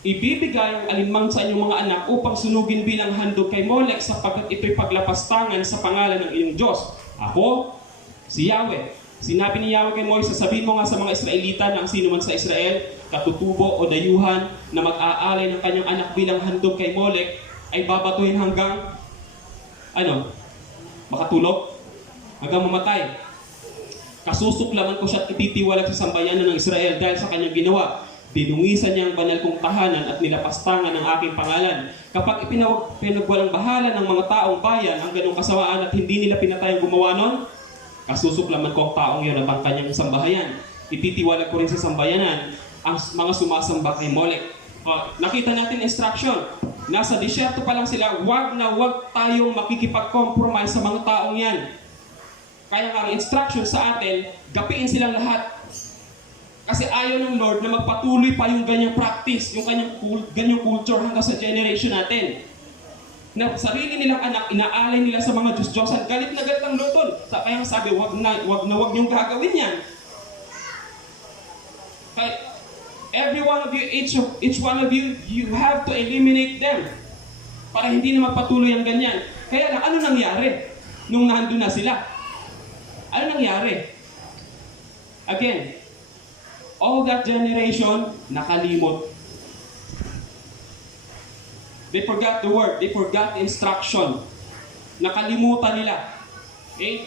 ibibigay ang alinmang sa inyong mga anak upang sunugin bilang handog kay Molech sapagkat ito'y paglapastangan sa pangalan ng iyong Diyos. Ako, si Yahweh. Sinabi ni Yahweh kay Moises, sabihin mo nga sa mga Israelita na ang sino man sa Israel, katutubo o dayuhan na mag-aalay ng kanyang anak bilang handog kay Molech, ay babatuhin hanggang makatulog, hanggang mamatay. Kasusuklaman ko siya at ititiwalag sa sambayanan ng Israel dahil sa kanyang ginawa. Dinungisan niya ang banal kong tahanan at nilapastangan ng aking pangalan. Kapag pinagwalang bahala ng mga taong bayan ang ganong kasamaan at hindi nila pinatay ang gumawa nun, kasusuklaman ko ang taong yun at ang kanyang sambahayan. Ititiwala ko rin sa sambayanan ang mga sumasamba kay Molek. Nakita natin instruction. Nasa disyerto pa lang sila, wag na wag tayong makikipag-compromise sa mga taong yan. Kaya nga ang instruction sa atin, gapiin silang lahat. Kasi ayaw ng Lord na magpatuloy pa yung ganyang practice, yung ganyang culture hanggang sa generation natin. Na sarili nilang anak, inaalay nila sa mga Diyos-Diyosan. Galit na galit ang Lord doon. Kaya sabi, wag na wag niyong gagawin yan. Kaya, every one of you, each one of you, you have to eliminate them. Para hindi na magpatuloy ang ganyan. Kaya lang, ano nangyari nung nandun na sila? Ano nangyari? Again, all that generation, nakalimot. They forgot the word. They forgot the instruction. Nakalimutan nila. Okay?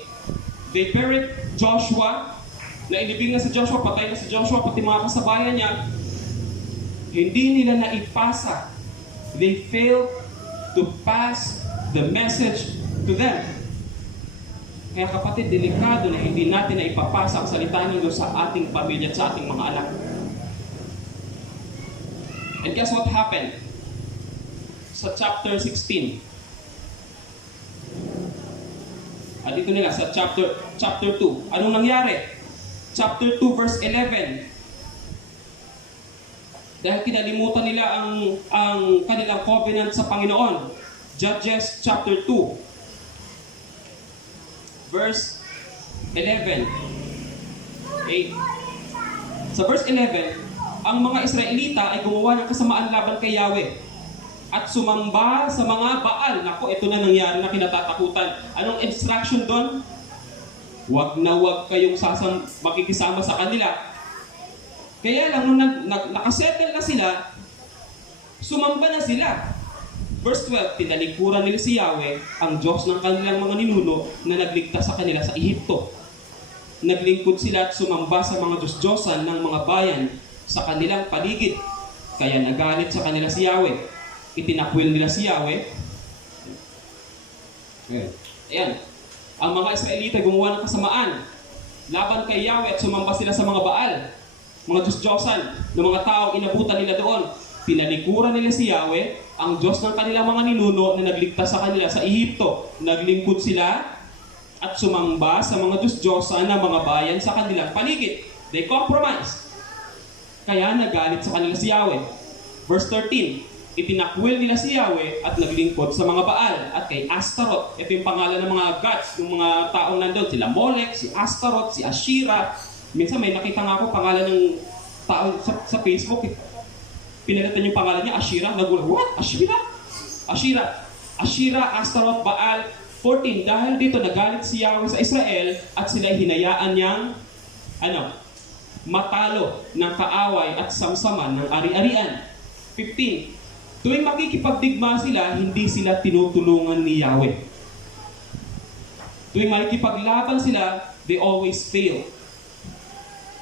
They buried Joshua. Nailibing na si Joshua, patay na si Joshua, pati mga kasabayan niya. Hindi nila naipasa. They failed to pass the message to them. Kaya kapatid, delikado na hindi natin na ipapasa ang salita ng Diyos sa ating pamilya at sa ating mga anak. And guess what happened? Sa chapter 16. Dito nila sa chapter 2. Anong nangyari? Chapter 2 verse 11. Dahil kinalimutan nila ang kanilang covenant sa Panginoon. Judges chapter 2 verse 11. Okay. Sa verse 11, ang mga Israelita ay gumawa ng kasamaan laban kay Yahweh at sumamba sa mga Baal. Naku, ito na nangyari na kinatatakutan. Anong instruction doon? Wag na wag kayong makikisama sa kanila. Kaya lang, nung nakasettle na sila, sumamba na sila. Verse 12, tinalikuran nila si Yahweh, ang Diyos ng kanilang mga ninuno na nagligtas sa kanila sa Ehipto. Naglingkod sila at sumamba sa mga Diyos-Diyosan ng mga bayan sa kanilang paligid. Kaya nagalit sa kanila si Yahweh. Itinakwil nila si Yahweh. Ayan. Ang mga Israelita gumawa ng kasamaan laban kay Yahweh at sumamba sila sa mga Baal, mga Diyos-Diyosan ng mga tao, inabutan nila doon. Pinalikuran nila si Yahweh, ang Diyos ng kanilang mga ninuno na nagligtas sa kanila sa Ehipto. Naglingkod sila at sumamba sa mga Diyos-Diyosan ng mga bayan sa kanilang paligid. They compromised. Kaya nagalit sa kanila si Yahweh. Verse 13, itinakwil nila si Yahweh at naglingkod sa mga Baal at kay Astaroth. Ito yung pangalan ng mga gods, ng mga taong nandun. Sila Molek, si Astaroth, si Ashira. Minsan may nakita nga ako pangalan ng tao sa Facebook. Pinalitan yung pangalan niya, Ashira. Nagulat, what? Ashira? Ashira, Astaroth, Baal. 14, dahil dito nagalit si Yahweh sa Israel at sila hinayaan niyang matalo ng kaaway at samsaman ng ari-arian. 15, tuwing makikipagdigma sila, hindi sila tinutulungan ni Yahweh. Tuwing makikipaglaban sila, they always fail.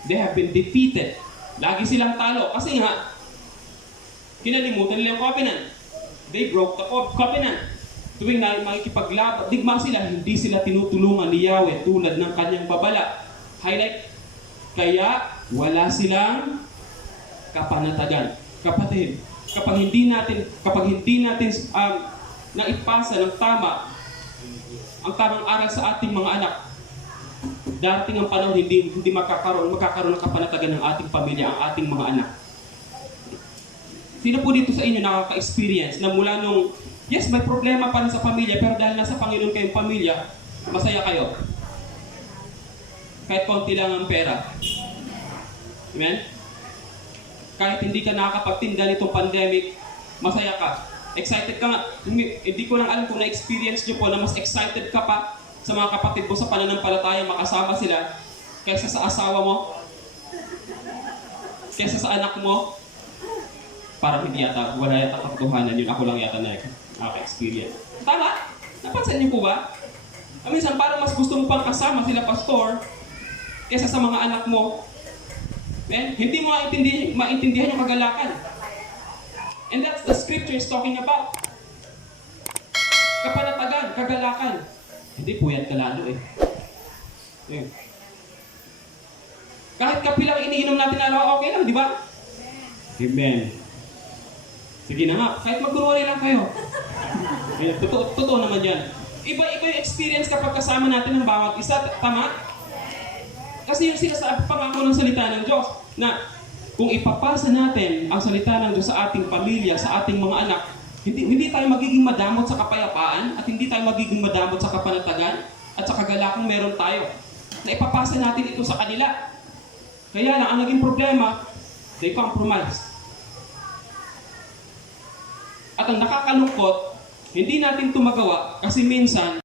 They have been defeated. Lagi silang talo. Kasi nga, kinalimutan nila yung covenant. They broke the covenant. Tuwing makikipagdigma sila, hindi sila tinutulungan ni Yahweh tulad ng kanyang babala. Highlight, kaya wala silang kapanatagan. Kapatid, kapag hindi natin naipasa ng tama ang tamang aral sa ating mga anak, darating ang panahon hindi magkakaroon ng kapanatagan ng ating pamilya, ang ating mga anak. Sino po dito sa inyo nakaka-experience na mula nung, yes, may problema pa rin sa pamilya, pero dahil nasa Panginoon kayong pamilya, masaya kayo? Kahit konti lang ang pera. Amen? Kahit hindi ka nakakapagtinda nitong pandemic, masaya ka. Excited ka nga. Hindi ko lang alam kung na-experience nyo po na mas excited ka pa sa mga kapatid mo sa pananampalataya, makasama sila kaysa sa asawa mo, kaysa sa anak mo. Parang hindi yata, wala yata katotohanan yun. Ako lang yata na nakaka-experience. Tama? Napansin niyo po ba? Minsan parang mas gusto mo pang kasama sila pastor kaysa sa mga anak mo. Hindi mo maintindihan yung kagalakan. And that's the scripture is talking about. Kapanatagan, kagalakan. Hindi, puyat ka lalo eh. Kahit kape lang iniinom natin araw, okay lang, di ba? Amen. Sige na nga, kahit magkunwari lang kayo. Totoo naman yan. Iba-iba yung experience kapag kasama natin ng bawat isa, tama? Kasi yung sinasabi pangako ng salita ng Diyos, na kung ipapasa natin ang salita ng Diyos sa ating pamilya, sa ating mga anak, hindi tayo magiging madamot sa kapayapaan, at hindi tayo magiging madamot sa kapanatagan, at sa kagalakang meron tayo. Na ipapasa natin ito sa kanila. Kaya lang, ang naging problema, they compromise. At ang nakakalungkot, hindi natin ito magawa kasi minsan,